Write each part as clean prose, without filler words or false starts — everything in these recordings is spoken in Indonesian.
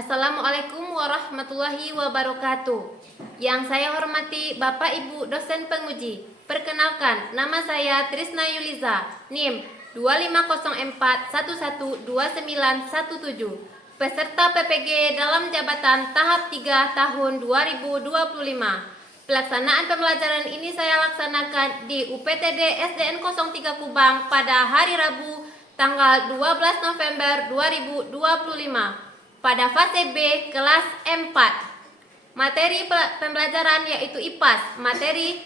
Assalamualaikum warahmatullahi wabarakatuh. Yang saya hormati Bapak Ibu dosen penguji. Perkenalkan, nama saya Trisna Yuliza, NIM 2504112917. Peserta PPG dalam jabatan tahap 3 tahun 2025. Pelaksanaan pembelajaran ini saya laksanakan di UPTD SDN 03 Kubang pada hari Rabu tanggal 12 November 2025. Pada fase B kelas 4. Materi pembelajaran yaitu IPAS, materi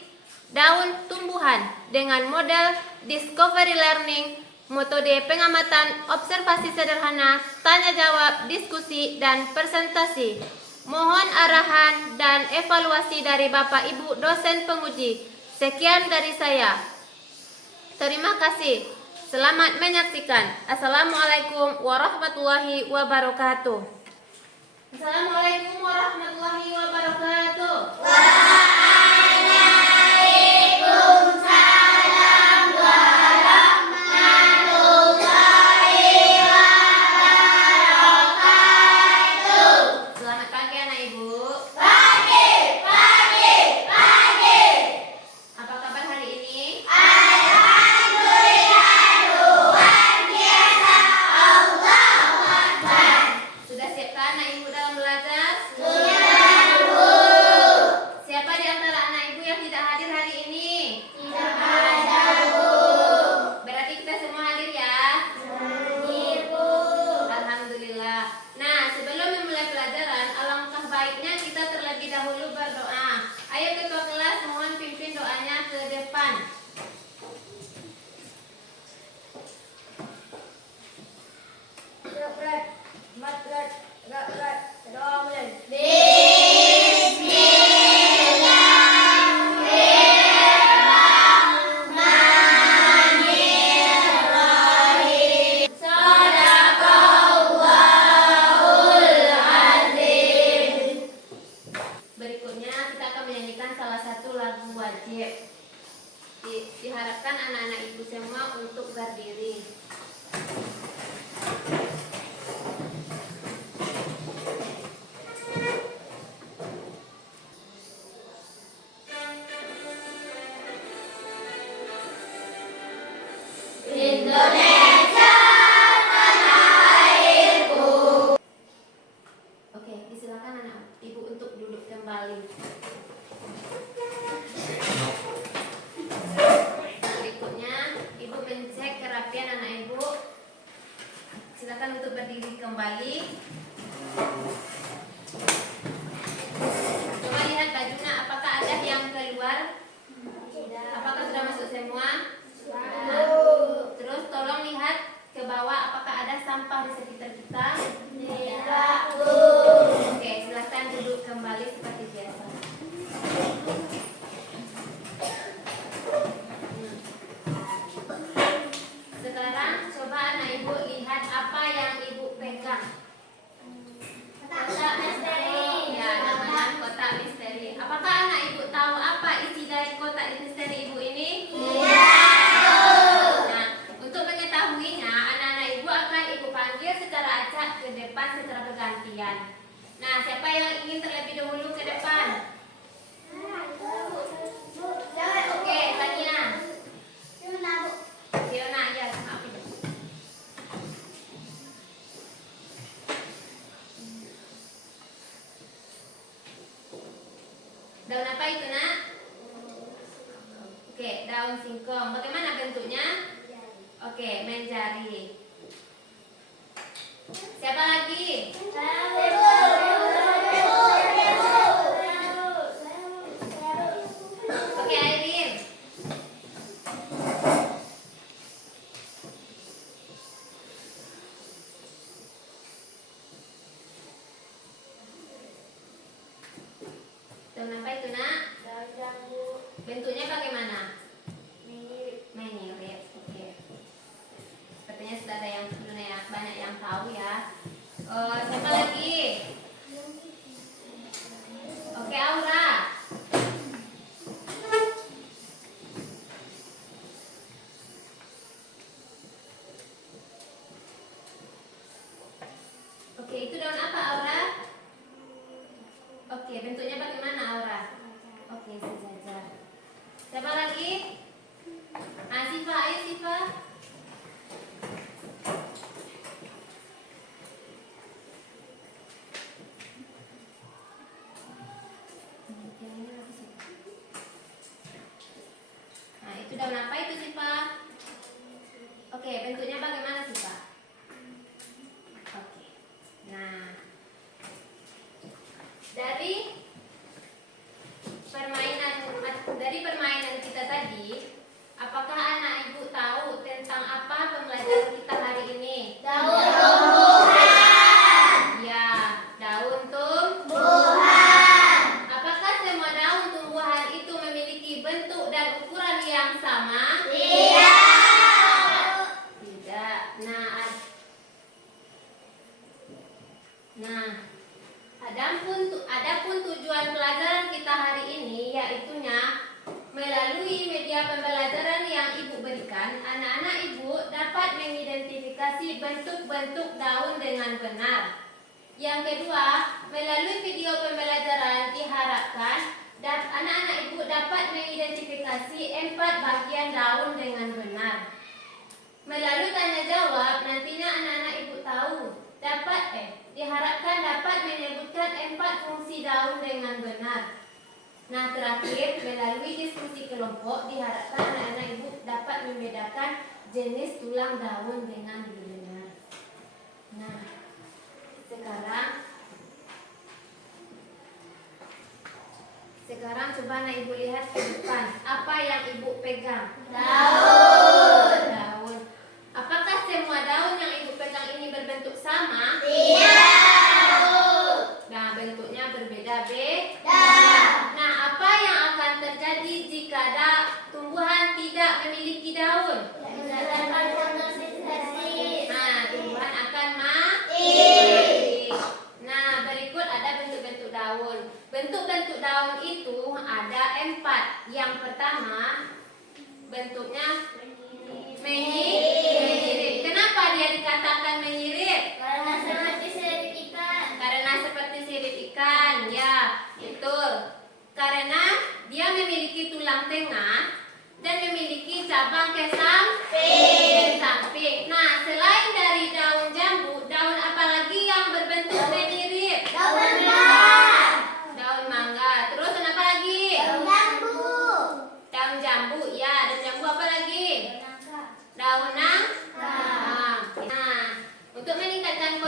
daun tumbuhan dengan model discovery learning, metode pengamatan, observasi sederhana, tanya jawab, diskusi, dan presentasi. Mohon arahan dan evaluasi dari Bapak Ibu dosen penguji. Sekian dari saya. Terima kasih. Selamat menyaksikan. Assalamualaikum warahmatullahi wabarakatuh. Assalamualaikum warahmatullahi wabarakatuh. Waalaikumsalam warahmatullahi wabarakatuh. Selamat pagi anak ibu. Pagi. Apa kabar hari ini? Alhamdulillah luar biasa. Allahu Akbar. Sudah siapkah anak ibu dalam belajar? Sudah, Bu. Siapa di antara anak ibu yang tidak hadir hari ini? Tidak ada, Bu. Berarti kita semua hadir ya? Hadir, Bu. Alhamdulillah. Nah, sebelum memulai pelajaran, alangkah baiknya kita terlebih dahulu berdoa. Ayo ketua kelas, mohon pimpin doanya ke depan. Bismillahirrahmanirrahim. Shadaqallahul azim. Berikutnya kita akan menyanyikan salah satu lagu wajib. Diharapkan anak-anak ibu semua untuk berdiri. Indonesia tanah airku. Oke, disilakan anak ibu untuk duduk kembali. Berikutnya, ibu mencek kerapian anak ibu. Silakan untuk berdiri kembali. Coba lihat bajunya, apakah ada yang keluar? Apakah sudah masuk semua? Nah, terus tolong lihat ke bawah, apakah ada sampah di sekitar kita? Tidak, Bu. Oke, silakan duduk kembali seperti biasa. Sekarang coba anak ibu lihat apa yang ibu pegang. Kotak misteri. Ya, namanya kotak misteri. Apakah anak ibu tahu apa isi dari kotak misteri ibu ini? Nah, untuk mengetahuinya, anak-anak ibu akan ibu panggil secara acak ke depan secara bergantian. Nah, siapa yang ingin terlebih dahulu ke depan? Oke, Tania. Fiona, ya, maaf ya. Daun apa itu, Nak? Oke, daun singkong. Bagaimana bentuknya? Oke, menjari. Siapa lagi? Oke, Airin. Daun apa itu, Nak? Bentuknya bagaimana? Menyirip. Oke. Sepertinya sudah ada yang banyak yang tahu ya. Siapa lagi? Oke, Aura. Oke, itu daun apa, Aura? Daun apa itu Siva? Oke, bentuknya bagaimana Siva? Oke. Nah, dari permainan kita tadi, apakah anak ibu tahu tentang apa pembelajaran kita hari ini? Daun tumbuhan. Ya, daun Tumbuhan. Apakah semua daun tumbuhan itu memiliki bentuk dan ukuran yang sama? Tidak. Tidak. Adapun tujuan pelajaran kita hari ini yaitunya melalui media pembelajaran yang ibu berikan, anak-anak ibu dapat mengidentifikasi bentuk-bentuk daun dengan benar. Yang kedua, melalui video pembelajaran diharapkan anak-anak ibu dapat mengidentifikasi 4 bagian daun dengan benar. Melalui tanya jawab, nantinya anak-anak ibu diharapkan dapat menyebutkan 4 fungsi daun dengan benar. Nah, terakhir, melalui diskusi kelompok diharapkan anak-anak ibu dapat membedakan jenis tulang daun dengan benar. Nah, sekarang coba anak ibu lihat ke depan. Apa yang ibu pegang? Daun. Daun. Apakah semua daun yang ibu pegang ini berbentuk sama? Tidak. Nah, bentuknya berbeda-beda. Dah. Nah, apa yang akan terjadi jika tumbuhan tidak memiliki daun? Nah, tumbuhan akan mati. Nah, berikut ada bentuk-bentuk daun. Bentuk-bentuk daun itu ada 4. Yang pertama, bentuknya menyirit. Kenapa dia dikatakan menyirit? Karena seperti sirip ikan. Karena seperti sirip ikan, ya, betul. Karena dia memiliki tulang tengah dan memiliki cabang ke samping. Nah, selain dari daun jambu, daun apa lagi yang berbentuk menyirit? Daun mangga. Daun mangga. Terus apa lagi? Daun jambu. Daun jambu, ya. Daun jambu apa lagi? Daun nangka. Nah, untuk meningkatkan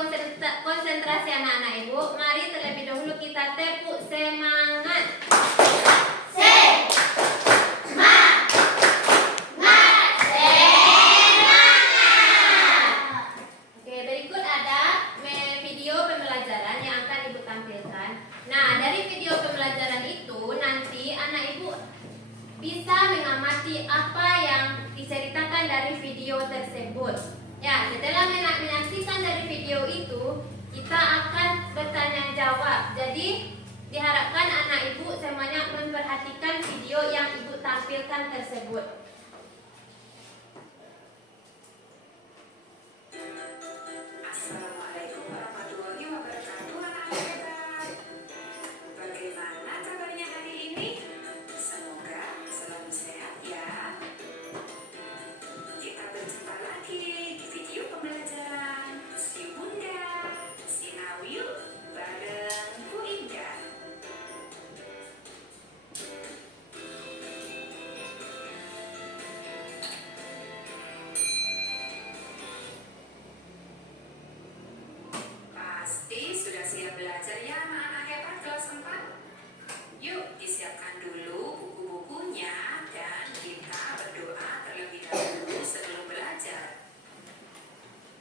konsentrasi anak-anak ibu, mari terlebih dahulu kita tepuk semangat. Oke, berikut ada video pembelajaran yang akan ibu tampilkan. Nah, dari video pembelajaran itu nanti anak ibu bisa mengamati apa yang diceritakan dari video tersebut. Ya, setelah menyaksikan dari video itu, kita akan bertanya jawab. Jadi, diharapkan anak ibu semuanya memperhatikan video yang ibu tampilkan tersebut. Assalamualaikum warahmatullahi wabarakatuh, anak hebat. Bagaimana kabarnya hari ini? Semoga selalu sehat ya. Kita berjumpa lagi di video pembelajaran Si Bunda, Si Awiu, bareng Bu Indah. Pasti sudah siap belajar ya anak-anak hebat kelas 4? Yuk disiapkan dulu buku-bukunya dan kita berdoa terlebih dahulu sebelum belajar.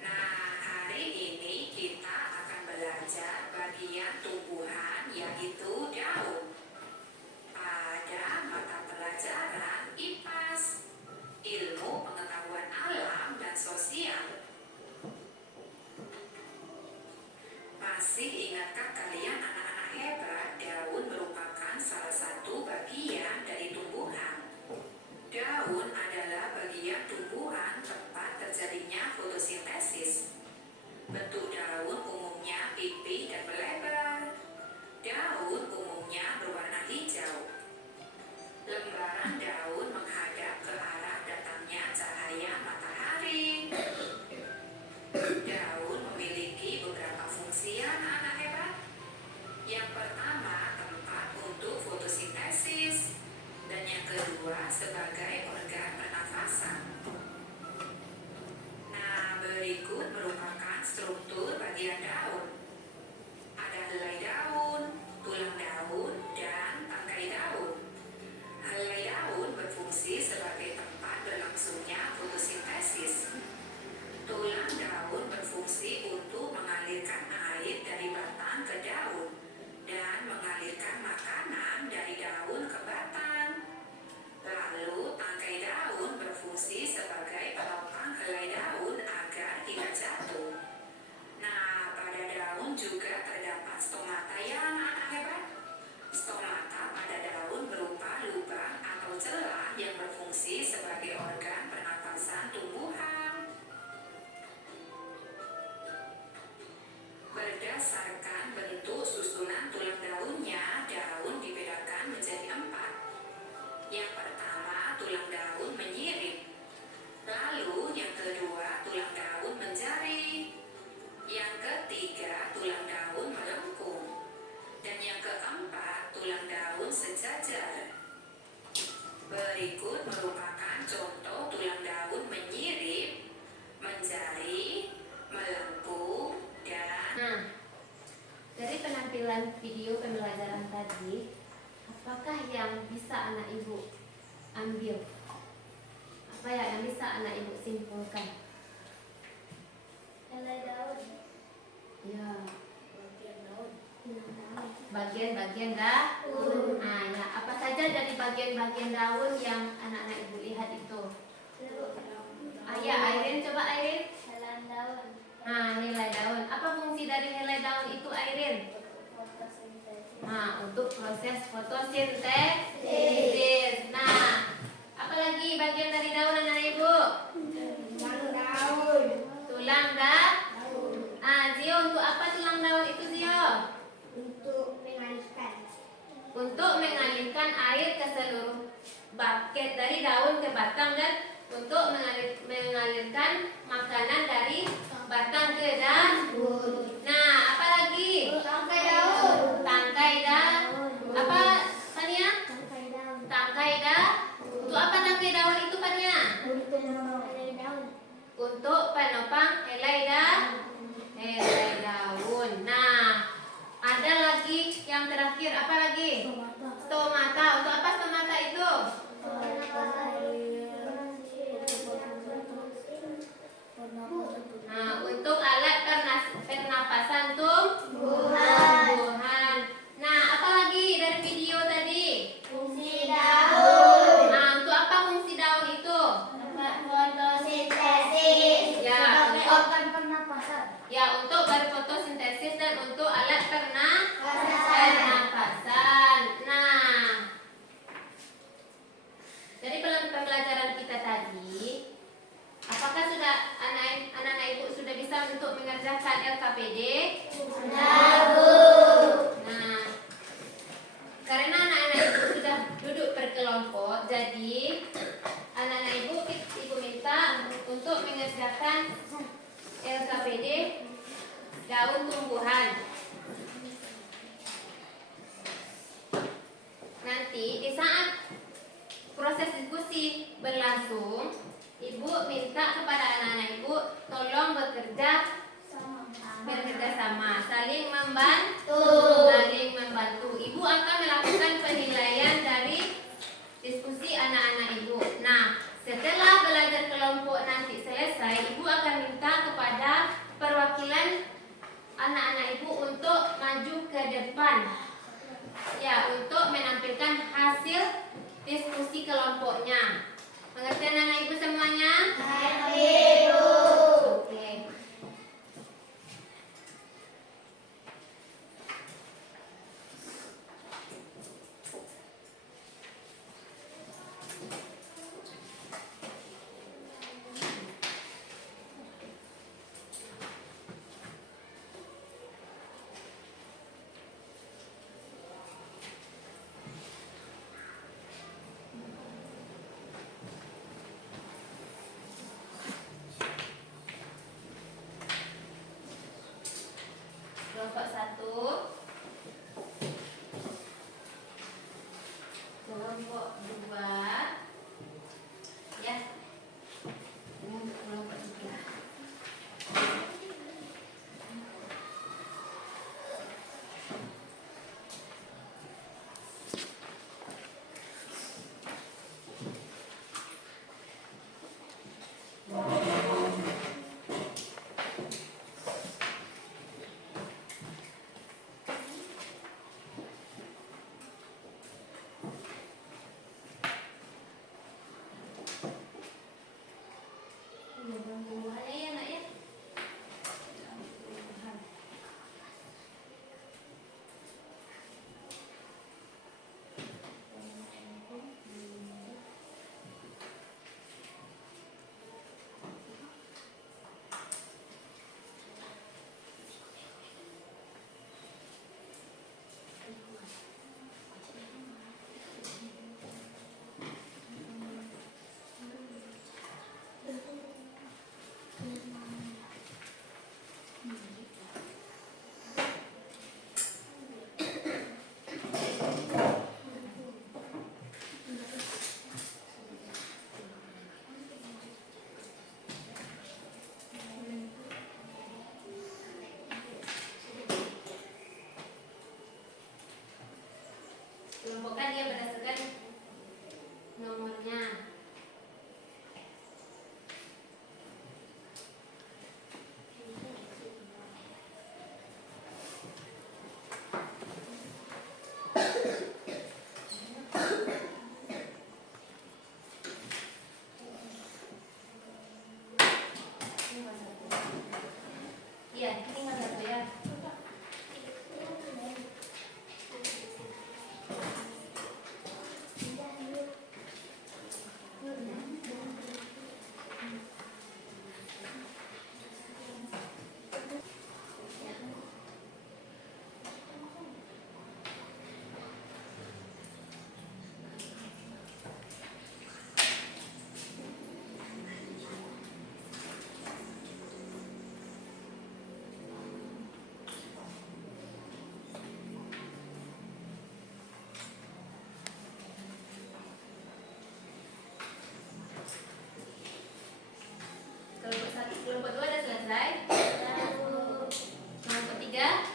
Nah, hari ini kita akan belajar bagian tumbuhan yaitu daun pada mata pelajaran IPAS, Ilmu Pengetahuan Alam dan Sosial. Masih ingatkah kalian anak-anak hebat, daun merupakan salah juga terdapat stomata. Ya anak-anak hebat. Stomata pada daun berupa lubang atau celah yang berfungsi sebagai organ pernapasan tumbuhan. Berdasarkan bentuk susunan tulang daunnya, daun dibedakan menjadi 4. Yang pertama, tulang daun menyirip. Lalu yang kedua, tulang daun menjari. Yang ketiga, tulang daun melengkung. Dan yang keempat, tulang daun sejajar. Berikut merupakan contoh tulang daun menyirip, menjari, melengkung, dan... Nah, dari penampilan video pembelajaran tadi, apakah yang bisa anak ibu ambil? Apa ya yang bisa anak ibu simpulkan? Helai daun. Ya, Bagian daun. bagian-bagian daun. Nah, ya, apa saja dari bagian-bagian daun yang anak-anak ibu lihat itu? Ya, Airin, coba Airin. Helai daun. Nah, helai daun. Apa fungsi dari helai daun itu, Airin? Fotosintesis. Nah, untuk proses fotosintesis. Nah, apalagi bagian dari daun anak ibu? Daun. Tulang daun. Ah, Zio, untuk apa tulang daun itu, Zio? Untuk mengalirkan. Untuk mengalirkan air ke seluruh bucket dari daun ke batang dan untuk mengalirkan makanan dari batang ke daun. Nah, apa lagi? Tangkai daun. Tangkai daun. Apa, Fania? Tangkai daun. Tangkai daun. Untuk apa tangkai daun itu, Fania? Untuk helai daun. Untuk penopang helai daun. Helai daun. Nah, ada lagi yang terakhir, apa lagi? Stomata. Untuk apa stomata itu? Nah, untuk alat pernapasan tumbuhan. Nah, apa lagi dari video tadi? Fungsi daun. Nah, untuk apa fungsi daun itu? Fotosintesis. Ya, Sebagai untuk- organ pernapasan. Ya, untuk berfotosintesis dan untuk alat Pernapasan. pernapasan. Nah, dari pembelajaran kita tadi, apakah sudah anak-anak ibu sudah bisa untuk mengerjakan LKPD? Nah, karena anak-anak ibu sudah duduk berkelompok, jadi anak-anak ibu minta untuk mengerjakan LKPD daun tumbuhan. Nanti di saat proses diskusi berlangsung, ibu minta kepada anak-anak ibu tolong bekerja sama, saling membantu. Ibu akan melakukan penilaian dari diskusi anak-anak ibu. Nah, setelah belajar kelompok nanti selesai, ibu akan minta kepada perwakilan anak-anak ibu untuk maju ke depan, ya, untuk menampilkan hasil diskusi kelompoknya. Mengerti anak-anak ibu semuanya? Oke. Kelompok 1, kelompok 2, ya. Ini untuk kelompok 3. Kelompokkan dia berdasarkan nomornya. Iya, ini nomor satu ya. Kelompok satu, kelompok dua udah selesai. Kelompok tiga,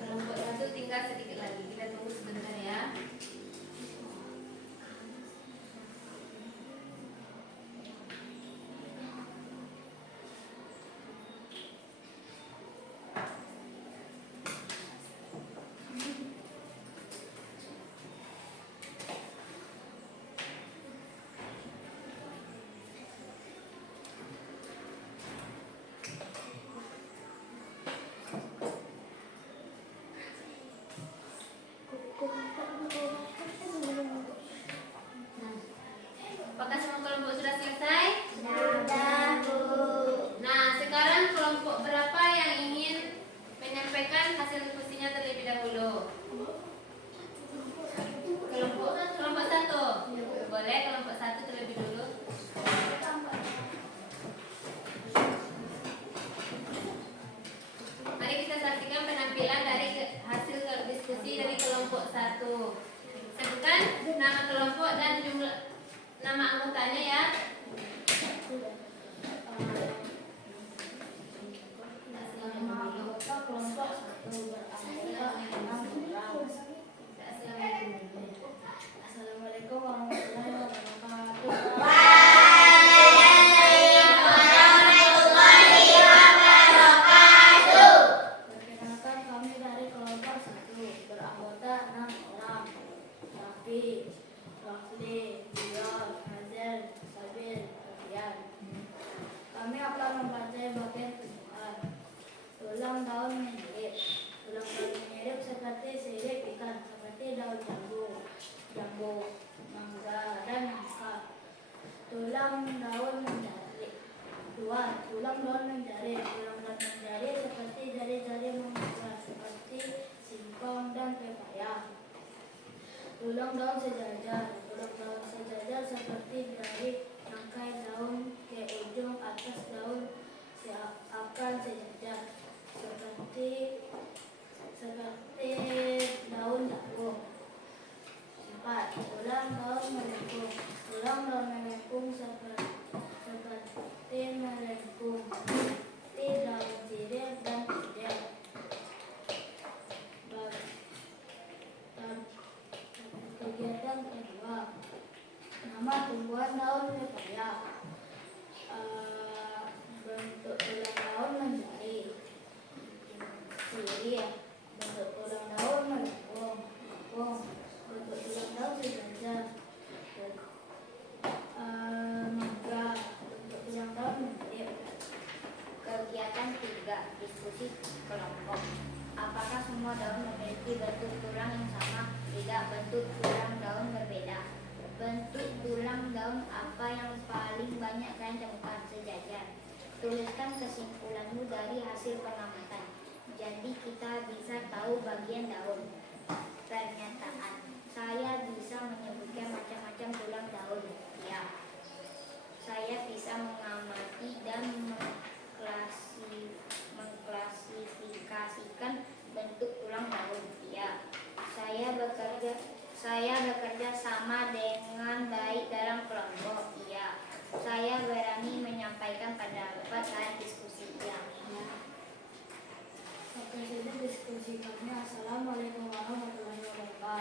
kelompok satu tinggal sedikit lagi. Kita tunggu sebentar ya. Apakah semua kelompok sudah selesai? Nah, sekarang kelompok berapa yang ingin menyampaikan hasil diskusinya terlebih dahulu? Kelompok satu. Boleh kelompok satu terlebih dulu. Mari kita saksikan penampilan dari hasil diskusi dari kelompok satu. Sebutkan nama kelompok dan jumlah nama anggotanya ya. Assalamualaikum warahmatullahi wabarakatuh. Perkenalkan, kami dari kelompok 1 beranggota 6 orang. Rafi, Rafli, Dion, Hazel, Sabil, Rian. Kami akan membaca bagian tumbuhan. Tulang daun menyirip. Tulang daun menyirip seperti sirip ikan, seperti daun jambu, mangga, dan nangka. Tulang daun menjari. 2. Tulang daun menjari. Tulang daun menjari seperti jari-jari mangga, seperti singkong dan pepaya. Tulang daun sejajar. Tulang daun sejajar seperti dari rangkai daun ke ujung atas daun akan sejajar, seperti daun jagung. 4. Tulang daun melengkung. Tulang daun melengkung seperti melengkung di daun sirip dan kidel. Kegiatan kedua, nama tumbuhan daun pepaya. Bentuk tulang daun menjari, sirip. Bentuk tulang daun melengkung. Bentuk tulang daun sejajar. Mangga. Bentuk tulang daun menyirip. Kegiatan 3, diskusi kelompok. Apakah semua daun memiliki bentuk tulang yang sama? Tidak, bentuk tulang daun berbeda. Bentuk tulang daun apa yang paling banyak kalian temukan? Sejajar. Tuliskan kesimpulanmu dari hasil pengamatan. Jadi kita bisa tahu bagian daun. Pernyataan. Saya bisa menyebutkan macam-macam tulang daun. Ya. Saya bisa mengamati dan mengklasifikasikan bentuk tulang daun. Ya. Saya bekerja sama dengan baik dalam kelompok. Iya. Saya berani menyampaikan pendapat saat diskusi. Ya. Sampai sini diskusi kami. Assalamualaikum warahmatullahi wabarakatuh.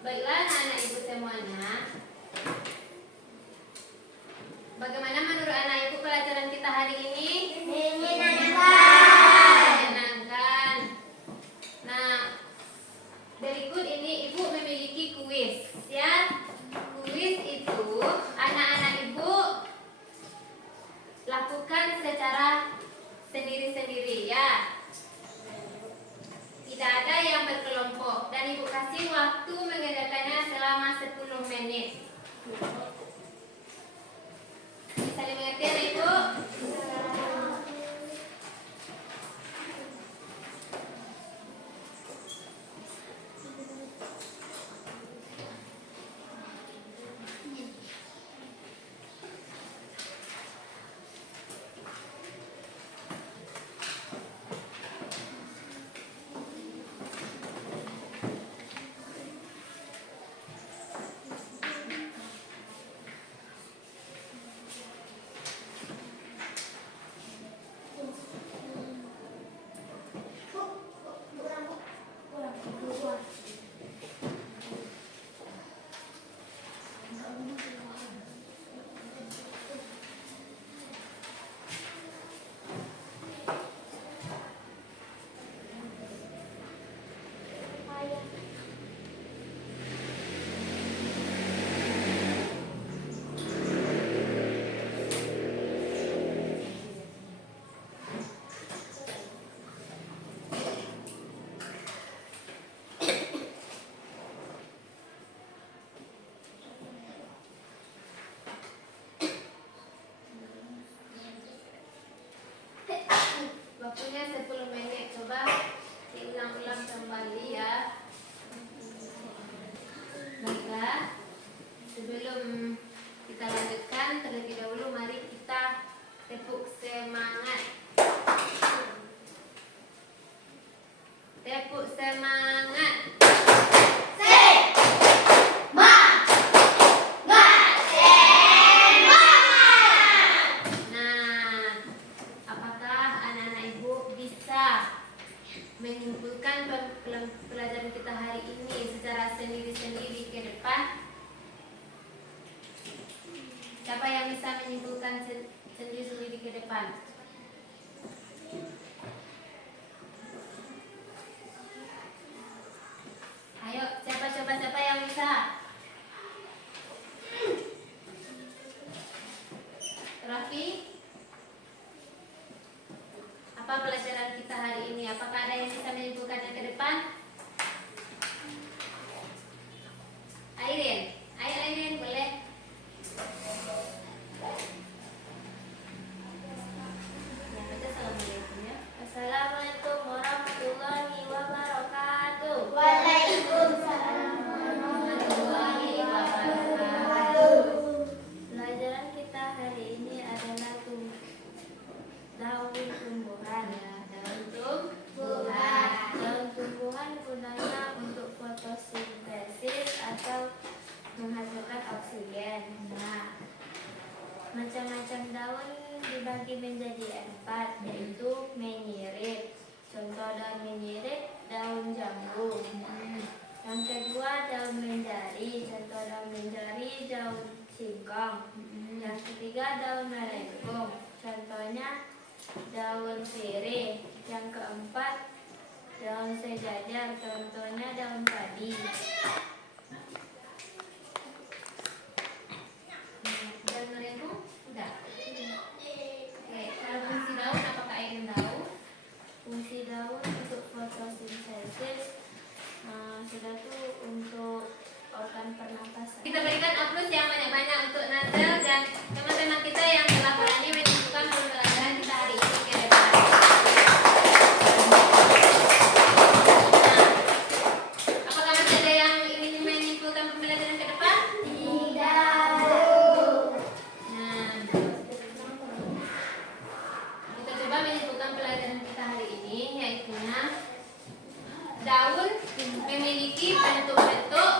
Baiklah anak-anak ibu semuanya. Bagaimana menurut anak ibu pelajaran kita hari ini? Menyenangkan. Nah, berikut ini ibu memiliki kuis. Ya, kuis itu anak-anak ibu lakukan secara sendiri-sendiri ya. Tidak ada yang berkelompok dan ibu kasih waktu mengerjakannya selama 10 menit. Bisa dimengerti anak ibu? Waktunya 10 menit. Coba diulang-ulang kembali ya. Baiklah, sebelum kita lanjutkan terlebih dahulu mari kita tepuk semangat. Tepuk semangat. Nah, apakah anak-anak ibu bisa menyimpulkan pelajaran kita hari ini secara sendiri-sendiri ke depan? Siapa yang bisa menyimpulkan sendiri-sendiri ke depan? Ayo, siapa yang bisa? Raffi? Apa pelajaran kita hari ini? Apakah ada yang bisa menyimpulkannya ke depan? Airin, ayo Airin, boleh? Ya, baca assalamualaikum ya. Assalamualaikum warahmatullahi wabarakatuh. Waalaikumsalam Warahmatullahi wabarakatuh. Pelajaran kita hari ini adalah daun tumbuhan ya, daun tumbuhan. Daun tumbuhan gunanya untuk fotosintesis atau menghasilkan oksigen. Nah, macam-macam daun dibagi menjadi 4, yaitu menyirip. Contoh daun menyirip, daun jambu. Yang kedua daun menjari. Contoh daun menjari, daun singkong. Yang ketiga daun melengkung. Contohnya daun sirih. Yang keempat daun sejajar. Contohnya daun padi. Daun melengkung enggak? Oke, kalau fungsi daun apakah ingin tahu? Fungsi daun untuk fotosintesis sudah tuh untuk organ pernapasan. Kita berikan aplaus yang banyak-banyak untuk Nazel dan teman-teman kita yang telah berani menunjukkan pelajaran kita hari ini ke depan. Apakah masih ada yang ingin menyimpulkan pembelajaran ke depan? Nah, kita coba menyimpulkan pelajaran kita hari ini, yaitu daun memiliki bentuk-bentuk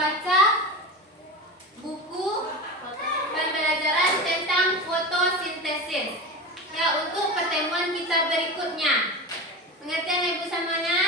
membaca buku pembelajaran tentang fotosintesis. Ya, untuk pertemuan kita berikutnya. Pengertian Ibu semuanya?